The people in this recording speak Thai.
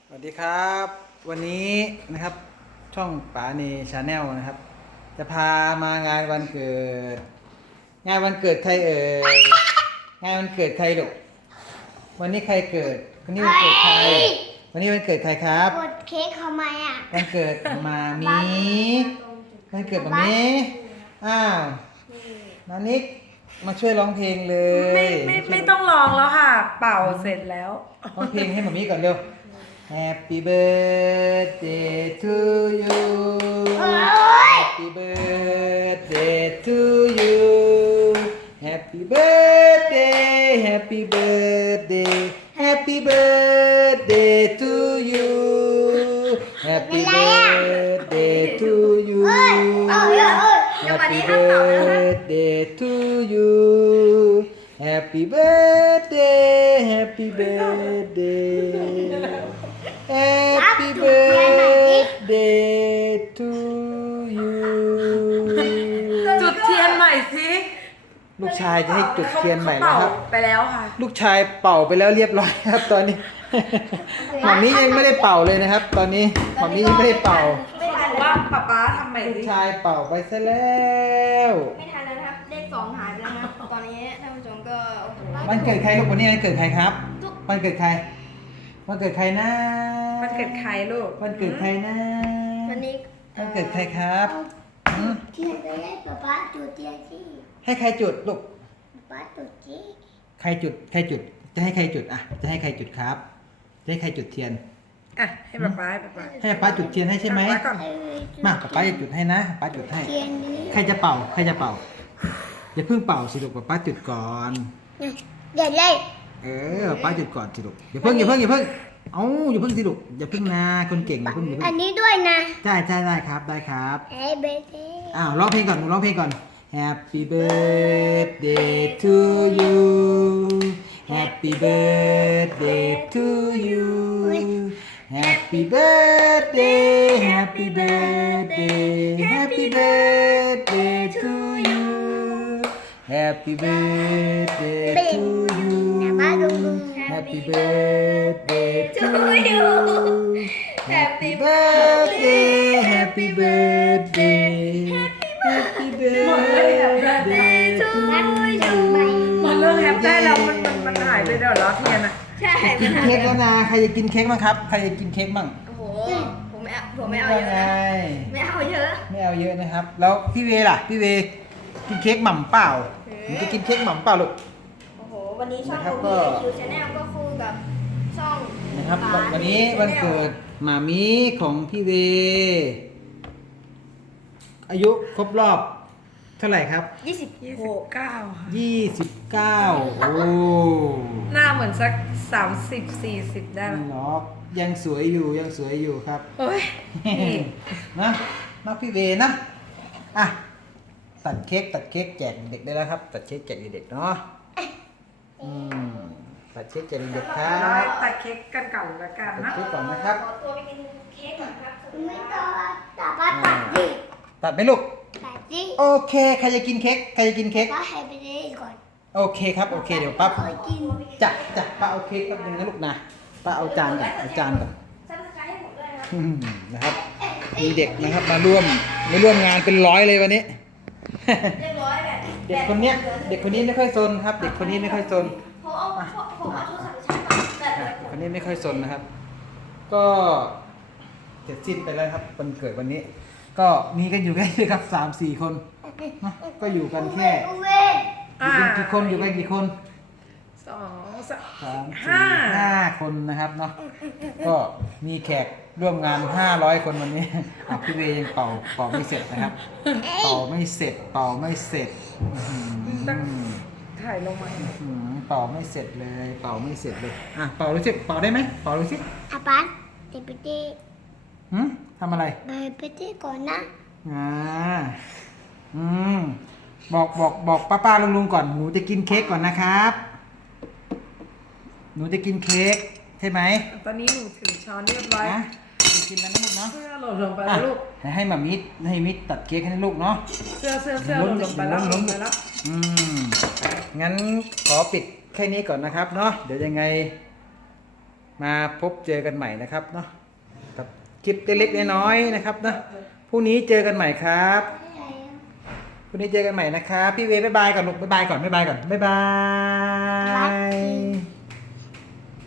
สวัสดีครับวันนี้นะครับช่องป๋าเนชาแนลนะครับจะพามางานวันเกิดงานวันเกิดใครเอ่ยงานวันเกิดใครลูกวันนี้ใครเกิดวันนี้วันเกิดใครวันนี้วันเกิดใครครับกดเค้กทำไมอ่ะวันเกิดมามีวันเกิดมามีอ้าวนานิกมาช่วยร้องเพลงเลยไม่ต้องร้องแล้วค่ะ เป่าเสร็จแล้วร้องเพลงให้มามีก่อนเร็ว Happy birthday to you Happy birthday to you Happy birthday Happy birthday Happy birthday to you Happy birthday to you Happy birthday to you Happy birthday Happy birthday Happy birthday to you จุดเทียนใหม่สิลูกชายจะให้จุดเทียนใหม่แล้วครับไปแล้วค่ะลูกชายเป่าไปแล้วเรียบร้อยครับตอนนี้ หม่อมนี้ยังไม่ได้เป่าเลยนะครับ ตอนนี้หม่อมนี้ยังไม่ได้เป่าไม่ทันว่าป๊าทำใหม่ลูกสิชายเป่าไปซะแล้วไม่ทันแล้วนะครับเลข2หายไปแล้วนะตอนนี้ท่านผู้ชมก็โอ้โหวันเกิดใครลูกวันนี้วันเกิดใครครับวันเกิดใครวันเกิดใครนะมันเกิดใครลูกวันเกิดใครนะวันนี้วันเกิดใครครับหืมเทียนไปให้ป๊าจุดเทียนที่ให้ใครจุดลูกป๊าจุดที่ใครจุดใครจุด จะให้ใครจุดอ่ะจะให้ใครจุดครับ จะให้ใครจุดเทียนอ่ะให้ป๊าให้ป๊าให้ป้าจุดเทียนให้ใช่ไหมป๊าก่อนมาป้าจะจุดให้นะป้าจุดให้เทียนนี้ใครจะเป่าใครจะเป่าอย่าเพิ่งเป่าสิลูกป้าจุดก่อนเดี๋ยวเลยป้าจุดก่อนสิลูกอย่าเพิ่งเอ้าอย่าเพิ่งสิลูกอย่าเพิ่งนะคนเก่งอย่าเพิ่งอันนี้ด้วยนะได้ครับได้ครับไอ้เบเต้อ้าวร้องเพลงก่อนหนูร้องเพลงก่อน Happy birthday to you Happy birthday to you Happy birthday Happy birthday Happy birthday to you Happy birthday to you ป๊าดู Happy birthday to you Happy birthday Happy birthday Happy birthday to you มันเลิกแฮปได้แล้วมันหายไปเดี๋ยวแล้วเทียนอ่ะใช่กินเค้กแล้วนะใครจะกินเค้กบ้างครับใครจะกินเค้กบ้างโอ้โหผมไม่เอาเยอะนะไม่เอาเยอะไม่เอาเยอะนะครับ แล้วพี่เวล่ะพี่เวกินเค้กหม่ำเปล่าหนูจะกินเค้กหม่ำเปล่าลูกโอ้โหวันนี้ช่องนะครับผมก็มีคิวชาแนลก็คือแบบช่องนะครับวันนี้วันเกิดหมามีของพี่เว อายุครบรอบเท่าไหร่ครับ 29ค่ะ 29โอ้หน้าเหมือนสัก30-40ได้ไม่ละหรอกยังสวยอยู่ครับเฮ้ยนี่นะน้องพี่เวนะอ่ะตัดเค้กแจกเด็กได้แล้วครับ ตัดเค้กแจกเด็กเนาะตัดเค้กแจกเด็กครับตัดเค้กกันก่อนละกันตัดนะเค้กก่อนนะครับขอตัวไปกินเค้กก่อนครับไม่ต้องแต่ป้าตัดดิตัดไหมลูกตัดดิโอเคใครจะกินเค้กป้าให้ไปเลยก่อนโอเคครับโอเคเดี๋ยวปั๊บขอกินจะป้าเอาเค้กแป๊บนึงนะลูกนะป้าเอาจานก่อนเอาจานก่อนซับสไครต์ให้หมดด้วยนะนะครับมีเด็กนะครับมาร่วมงานเป็นร้อยเลยวันนี้เรียบร้อยแบบเด็กคนนี้ไม่ค่อยซนครับ เด็กคนนี้ไม่ค่อยซนผมเอาโทรศัพท์ไปชาร์จก่อนแบบเด็กคนนี้ไม่ค่อยซนนะครับ ก็เสร็จสิ้นไปแล้วครับวันเกิดวันนี้ ก็มีกันอยู่แค่นี้ครับ3-4 คนเนาะก็อยู่กันแค่อยู่กันกี่คนอยู่กันกี่คน 2 3 ห้า 4 5 คนนะครับเนาะก็มีแขกร่วมงาน500 คนวันนี้พี่เวยังเป่าไม่เสร็จนะครับ เป่าไม่เสร็จอื้อหือถ่ายลงมาเป่าไม่เสร็จเลยอ่ะเป่าดูสิเป่าได้ไหมเป่าดูสิอาปันเดี๋ยวไปเต้ทำอะไรไปเต้ก่อนนะอ่าอืมบอกป้าลุงก่อนหนูจะกินเค้กก่อนนะครับ หนูจะกินเค้กใช่ไหมตอนนี้หนูถือช้อนเรียบร้อยนะจะกินแล้วนะลูกเนาะเสื้อหล่นลงไปแล้วลูกให้มามิดตัดเค้กให้ลูกเนาะเสื้อหล่นลงไปแล้วลงไปแล้วงั้นขอปิดแค่นี้ก่อนนะครับเนาะเดี๋ยวยังไงมาพบเจอกันใหม่นะครับเนาะกับคลิปเล็กๆน้อยๆนะครับเนาะพรุ่งนี้เจอกันใหม่ครับพรุ่งนี้เจอกันใหม่นะครับพี่เวย์บ๊ายบายก่อนลูกบ๊ายบายก่อนบ๊ายบายก่อนบ๊ายบาย